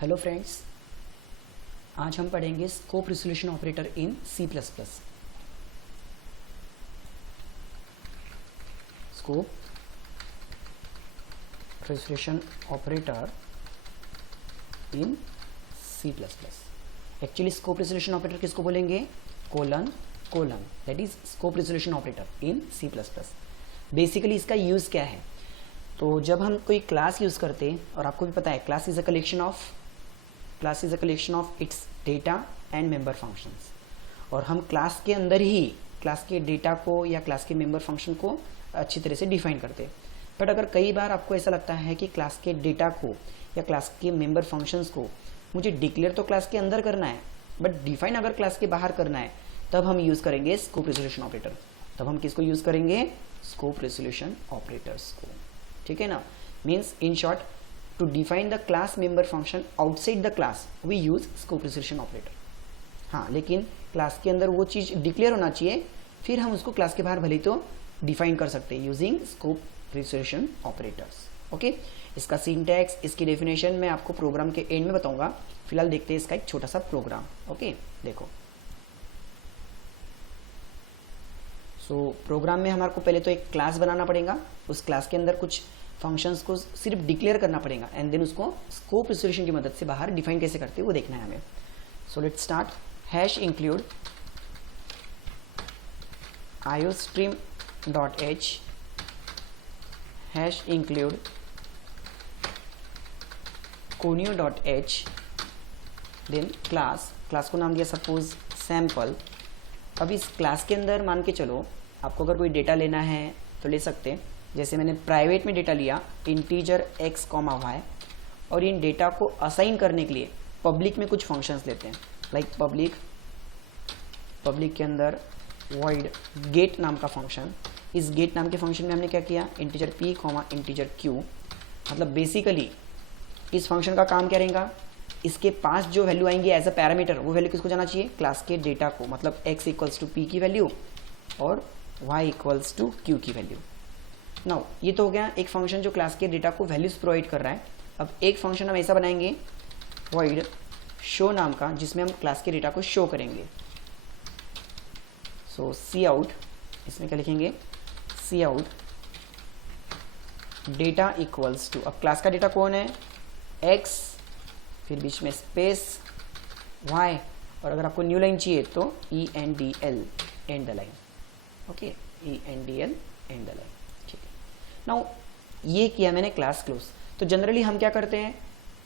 Hello friends, आज हम पढ़ेंगे scope resolution operator in C plus plus. Scope resolution operator in C plus plus. Actually scope resolution operator किसको बोलेंगे? Colon colon, that is scope resolution operator in C plus plus. Basically इसका use क्या है? तो जब हम कोई class use करते हैं, और आपको भी पता है class is a collection of its data and member functions, और हम क्लास के अंदर ही क्लास के डेटा को या क्लास के मेंबर फंक्शन को अच्छी तरह से डिफाइन करते हैं। बट अगर कई बार आपको ऐसा लगता है कि क्लास के डेटा को या क्लास के मेंबर फंक्शंस को मुझे डिक्लेयर तो क्लास के अंदर करना है, बट डिफाइन अगर क्लास के बाहर करना है, तब हम यूज़ करेंगे स्कोप रिजोल्यूशन ऑपरेटर। तब हम किसको यूज़ करेंगे? स्कोप रिजोल्यूशन ऑपरेटर्स को। ठीक है ना? Means in short, to define the class member function outside the class we use scope resolution operator। हाँ, लेकिन क्लास के अंदर वो चीज़ डिक्लेयर होना चाहिए, फिर हम उसको क्लास के बाहर भले तो डिफाइन कर सकते हैं using scope resolution operators. Okay, इसका सिंटैक्स, इसकी डेफिनेशन मैं आपको प्रोग्राम के एंड में बताऊंगा। फिलहाल देखते हैं इसका एक छोटा सा प्रोग्राम। ओके, देखो। प्रोग्राम में हमारे को पहले तो एक क्लास बनाना पड़ेगा, उस क्लास के अंदर कुछ फंक्शंस को सिर्फ डिक्लेयर करना पड़ेगा, एंड देन उसको स्कोप रिजोल्यूशन की मदद से बाहर डिफाइन कैसे करते हैं वो देखना है हमें। So let's start. Hash include iostream dot H, hash include conio dot H, then class को नाम दिया सपोज सैम्पल। अब इस क्लास के अंदर मान के चलो आपको अगर कोई डेटा लेना है तो ले सकते हैं। जैसे मैंने प्राइवेट में डेटा लिया इंटीजर x, y, और इन डेटा को असाइन करने के लिए पब्लिक में कुछ फंक्शंस लेते हैं, लाइक पब्लिक के अंदर void गेट नाम का फंक्शन। इस गेट नाम के फंक्शन में हमने क्या किया? Integer p, integer q। मतलब बेसिकली इस फंक्शन का काम क्या रहेगा? इसके पास जो वैल्यू आएंगी एज अ पैरामीटर, वो वैल्यू किसको जाना चाहिए? क्लास के डेटा को। मतलब x इक्वल्स टू p की वैल्यू और y इक्वल्स टू q की वैल्यू। नाउ ये तो हो गया एक फंक्शन जो क्लास के डेटा को वैल्यूज प्रोवाइड कर रहा है। अब एक फंक्शन हम ऐसा बनाएंगे void शो नाम का, जिसमें हम क्लास के डेटा को शो करेंगे। सो सी आउट, इसमें क्या लिखेंगे? सी आउट डेटा इक्वल्स टू, अब क्लास का डेटा कौन है? x, फिर बीच में स्पेस y, और अगर आपको न्यू लाइन चाहिए तो ENDL, and the line. Okay, ENDL, and the line. Now ये किया मैंने क्लास क्लोज। तो जनरली हम क्या करते हैं,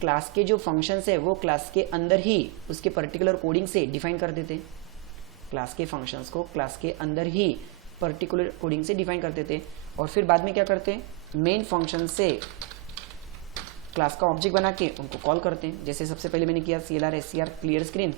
क्लास के जो फंक्शंस है वो क्लास के अंदर ही उसके पर्टिकुलर कोडिंग से डिफाइन कर देते हैं। क्लास के फंक्शंस को क्लास के अंदर ही पर्टिकुलर कोडिंग से डिफाइन कर देते हैं, और फिर बाद में क्या करते हैं? मेन फंक्शन से क्लास का ऑब्जेक्ट बना के उनको कॉल करते हैं। जैसे सबसे पहले मैंने किया CLR SCR क्लियर स्क्रीन,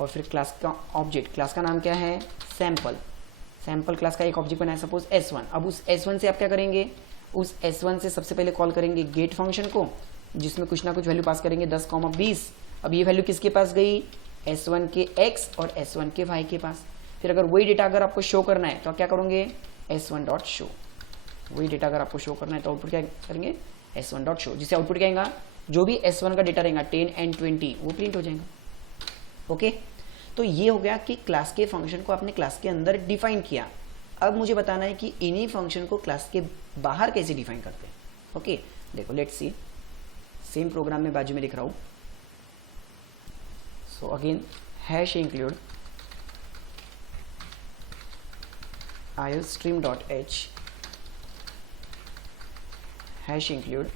और फिर क्लास का ऑब्जेक्ट, क्लास का नाम क्या है? सैम्पल क्लास का एक ऑब्जेक्ट बनाया सपोज S1। अब उस S1 से आप क्या करेंगे? उस S1 से सबसे पहले कॉल करेंगे गेट फंक्शन को, जिसमें कुछ ना कुछ वैल्यू पास करेंगे 10, 20। अब ये वैल्यू किसके पास गई? S1 के x और S1 के y के पास। फिर अगर वही डेटा अगर आपको शो करना है तो आप क्या करोगे? S1 dot show. वही डेटा अगर आपको शो करना है तो आउटपुट क्या करेंगे? S1 डॉट शो, जिससे आउटपुट क्या आएगा? जो भी S1 का डेटा रहेगा 10 and 20 वो प्रिंट हो जाएगा। ओके, तो ये हो गया कि क्लास के फंक्शन को आपने क्लास के अंदर डिफाइन किया। अब मुझे बताना है कि इन्हीं फंक्शन को क्लास के बाहर कैसे डिफाइन करते हैं। ओके, देखो लेट्स सी। सेम प्रोग्राम में बाजू में लिख रहा हूं। So again hash include iostream dot H, hash include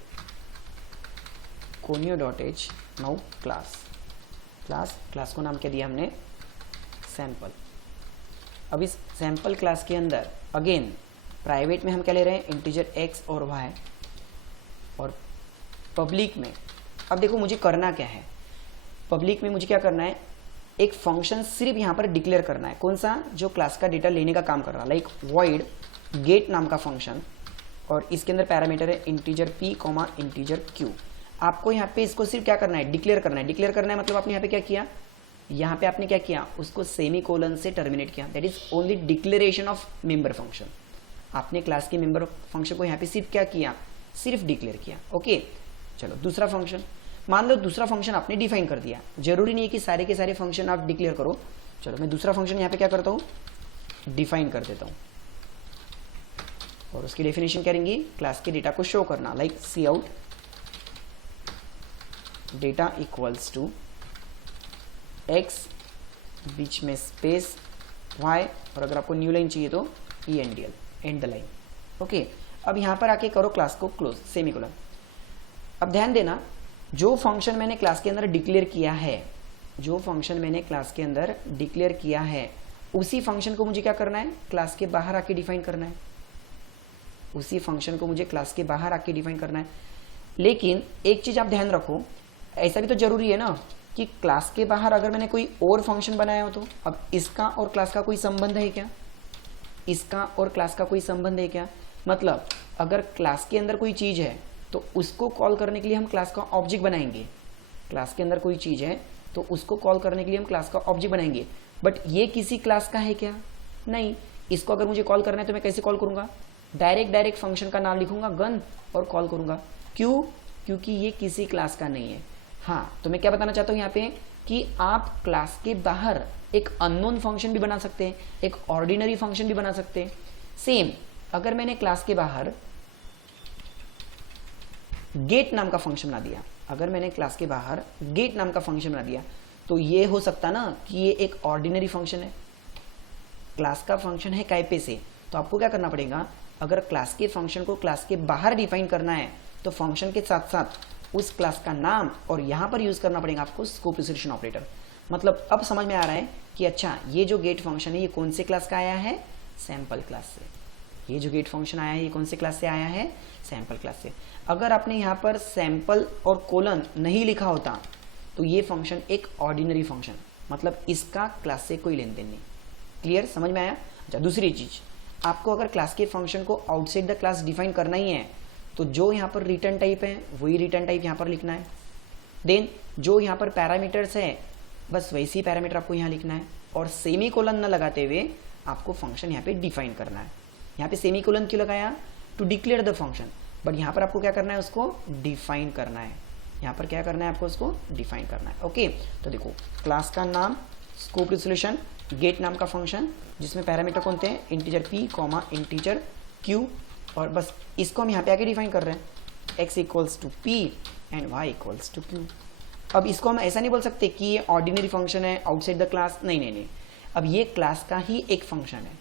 conio dot H. Now class को नाम क्या दिया हमने? सैम्पल। अब इस सैम्पल क्लास के अंदर अगेन प्राइवेट में हम क्या ले रहे हैं? इंटीजर x और y, और पब्लिक में अब देखो मुझे करना क्या है? पब्लिक में मुझे क्या करना है? एक फंक्शन सिर्फ यहाँ पर डिक्लेयर करना है। कौन सा? जो क्लास का डेटा लेने का काम कर रहा है, लाइक void गेट नाम का फंक्शन, और इसके अंदर पैरामीटर है इंटीजर p, इंटीजर q। आपको यहाँ पे इसको सिर्फ क्या करना है? डिक्लेयर करना है। डिक्लेयर करना है मतलब आपने यहाँ पे क्या किया? यहाँ पे आपने क्या किया? उसको सेमी कोलन से टर्मिनेट किया। That is only declaration of member function. आपने क्लास के मेंबर फंक्शन को यहाँ पे सिर्फ क्या किया? सिर्फ डिक्लेयर किया। ओके, चलो दूसरा फंक्शन, मान लो दूसरा फंक्शन आपने डिफाइन कर दिया, जरूरी नहीं है कि सारे के सारे फंक्शन आप डिक्लेयर करो। चलो मैं दूसरा फंक्शन यहाँ पे क्या करता हूँ, डिफाइन कर देता हूँ, और उसकी डेफिनेशन क्या रहेंगी, क्लास के डेटा को शो करना, like C out data equals to X बीच में स्पेस वाई, और अगर आपको न्यू लाइन चाहिए तो E N D L, end the line. Okay, अब यहाँ पर आके करो क्लास को क्लोज, सेमीकोलन। अब ध्यान देना, जो फंक्शन मैंने क्लास के अंदर डिक्लेयर किया है, जो फंक्शन मैंने क्लास के अंदर डिक्लेयर किया है, उसी फंक्शन को मुझे क्या करना है, क्लास के बाहर आके डिफाइन करना है। उसी फंक्शन को मुझे क्लास के बाहर आके डिफाइन करना है। लेकिन एक चीज आप ध्यान रखो, ऐसा भी तो जरूरी है ना कि क्लास के बाहर अगर मैंने कोई और फंक्शन बनाया हो तो अब इसका और क्लास का कोई संबंध है क्या, इसका और क्लास का कोई संबंध है क्या? मतलब अगर क्लास के अंदर कोई चीज है तो उसको कॉल करने के लिए हम क्लास का ऑब्जेक्ट बनाएंगे। क्लास के अंदर कोई चीज है तो उसको कॉल करने के लिए हम क्लास का ऑब्जेक्ट बनाएंगे, बट ये किसी क्लास का है क्या? नहीं। इसको अगर मुझे कॉल करना है तो मैं कैसे कॉल करूंगा, डायरेक्ट फंक्शन का नाम लिखूंगा गन और कॉल करूंगा। क्यों? क्योंकि ये किसी क्लास का नहीं है। हाँ, तो मैं क्या बताना चाहता हूँ यहाँ पे कि आप क्लास के बाहर एक अननोन फंक्शन भी बना सकते हैं, एक ऑर्डिनरी फंक्शन भी बना सकते हैं। सेम अगर मैंने क्लास के बाहर गेट नाम का फंक्शन बना दिया, अगर मैंने क्लास के बाहर गेट नाम का फंक्शन बना दिया तो ये हो सकता ना कि ये एक ऑर्डिनरी फंक्शन है, क्लास का फंक्शन है काइपे से। तो आपको क्या करना पड़ेगा, अगर क्लास के फंक्शन को क्लास के बाहर डिफाइन करना है तो फंक्शन के साथ साथ उस क्लास का नाम और यहां पर यूज करना पड़ेगा आपको स्कोप रिजोल्यूशन ऑपरेटर। मतलब अब समझ में आ रहा है कि अच्छा ये जो गेट फंक्शन है ये कौन से क्लास का आया है, सैंपल क्लास से। ये जो गेट फंक्शन आया है ये कौन से क्लास से आया है, सैंपल क्लास से। अगर आपने यहाँ पर सैंपल और कोलन नहीं लिखा होता तो ये फंक्शन एक ऑर्डिनरी फंक्शन, मतलब इसका क्लास से कोई लेन देन नहीं। क्लियर, समझ में आया? अच्छा, दूसरी चीज, आपको अगर क्लास के फंक्शन को आउटसाइड द क्लास डिफाइन करना ही है तो जो यहाँ पर रिटर्न टाइप है वही रिटर्न टाइप यहाँ पर लिखना है। देन जो यहाँ पर पैरामीटर्स है बस वैसे ही पैरामीटर आपको यहाँ लिखना है, और सेमी कोलन न लगाते हुए आपको फंक्शन यहाँ पे डिफाइन करना है। यहाँ पे सेमी कोलन क्यों लगाया, to declare the function, but यहाँ पर आपको क्या करना है, उसको डिफाइन करना है। यहाँ पर क्या करना है, आपको उसको डिफाइन करना है। ओके, तो देखो क्लास का नाम स्कोप रिजोल्यूशन, गेट नाम का फंक्शन जिसमें पैरामीटर कौन थे, integer p comma integer q, और बस इसको हम यहाँ पे आके डिफाइन कर रहे हैं, x equals to p and y equals to q। अब इसको हम ऐसा नहीं बोल सकते कि ये ऑर्डिनरी फंक्शन है आउटसाइड द क्लास, नहीं, अब ये क्लास का ही एक फंक्शन है।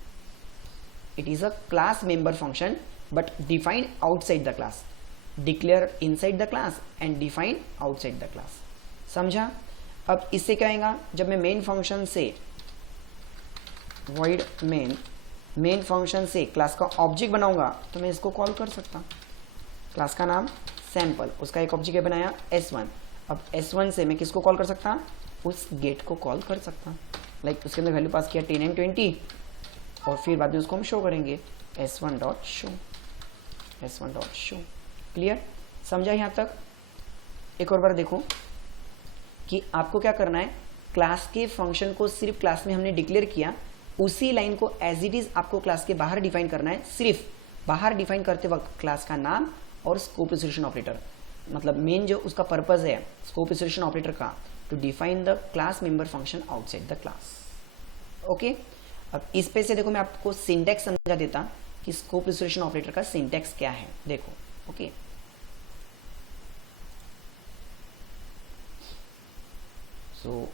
It is a class member function but defined outside the class, declare inside the class and defined outside the class. समझा? अब इससे क्या आएगा, जब मैं मेन फंक्शन से void मेन फंक्शन से क्लास का ऑब्जेक्ट बनाऊंगा तो मैं इसको कॉल कर सकता। क्लास का नाम सैंपल, उसका एक ऑब्जेक्ट बनाया s1। अब s1 से मैं किसको कॉल कर सकता, उस गेट को कॉल कर सकता। लाइक उसके अंदर वैल्यू पास किया 10 and 20, और फिर बाद में उसको हम शो करेंगे s1 डॉट शो। क्लियर, समझा यहाँ तक? एक और बार देखो कि आपको क्या करना है, क्लास के फंक्शन को सिर्फ क्लास में हमने डिक्लेयर किया, उसी लाइन को एज इट इज आपको क्लास के बाहर डिफाइन करना है। सिर्फ बाहर डिफाइन करते वक्त क्लास का नाम और स्कोप रिजोल्यूशन ऑपरेटर, मतलब मेन जो उसका पर्पस है स्कोप रिजोल्यूशन ऑपरेटर का, to define the class member function outside the class. Okay, अब इस पे से देखो मैं आपको सिंटैक्स समझा देता कि स्कोप रिजोल्यूशन ऑपरेटर का सिंटैक्स क्या है। देखो, ओके, सो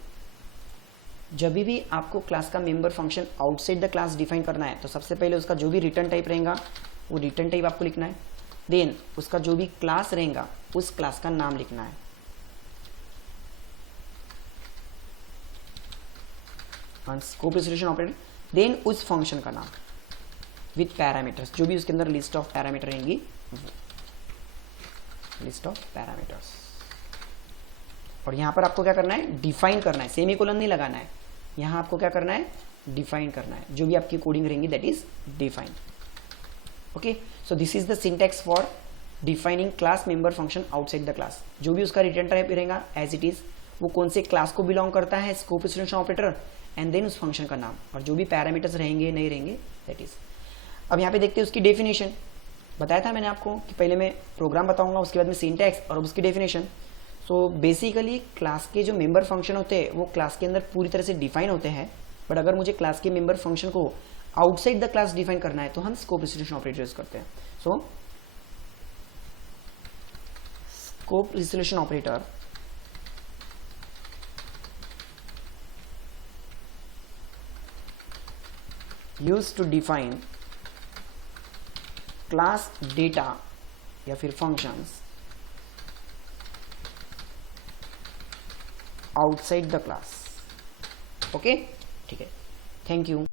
जब भी आपको क्लास का member function outside the class define करना है तो सबसे पहले उसका जो भी रिटर्न टाइप रहेगा वो रिटर्न टाइप आपको लिखना है। देन उसका जो भी क्लास रहेगा उस क्लास का नाम लिखना है। स्कोप रिजोल्यूशन ऑपरेटर, देन उस फंक्शन का नाम विथ पैरामीटर्स, जो भी उसके अंदर लिस्ट ऑफ पैरामीटर रहेंगी, लिस्ट ऑफ पैरामीटर्स। और यहां पर आपको क्या करना है, डिफाइन करना है, सेमीकोलन नहीं लगाना है। यहां आपको क्या करना है, डिफाइन करना है। जो भी आपकी कोडिंग रहेंगी that is define. Okay, so this is the syntax for defining class member function outside the class. जो भी उसका रिटर्न टाइप रहेगा एज इट इज, वो कौन से क्लास को बिलोंग करता है, scope resolution operator, and then उस फंक्शन का नाम, और जो भी पैरामीटर्स रहेंगे नहीं रहेंगे दैट इज। अब यहाँ पे देखते हैं उसकी डेफिनेशन। बताया था मैंने आपको कि पहले मैं प्रोग्राम बताऊंगा, उसके बाद में सिंटैक्स और उसकी डेफिनेशन। सो बेसिकली क्लास के जो मेंबर फंक्शन होते हैं वो क्लास के अंदर पूरी तरह से डिफाइन होते हैं, बट अगर मुझे क्लास के मेंबर फंक्शन को आउटसाइड द क्लास डिफाइन करना है तो हम स्कोप रिजोल्यूशन ऑपरेटर यूज करते हैं. So scope resolution operator used to define class data या फिर functions outside the class. Okay, ठीक है, थैंक यू.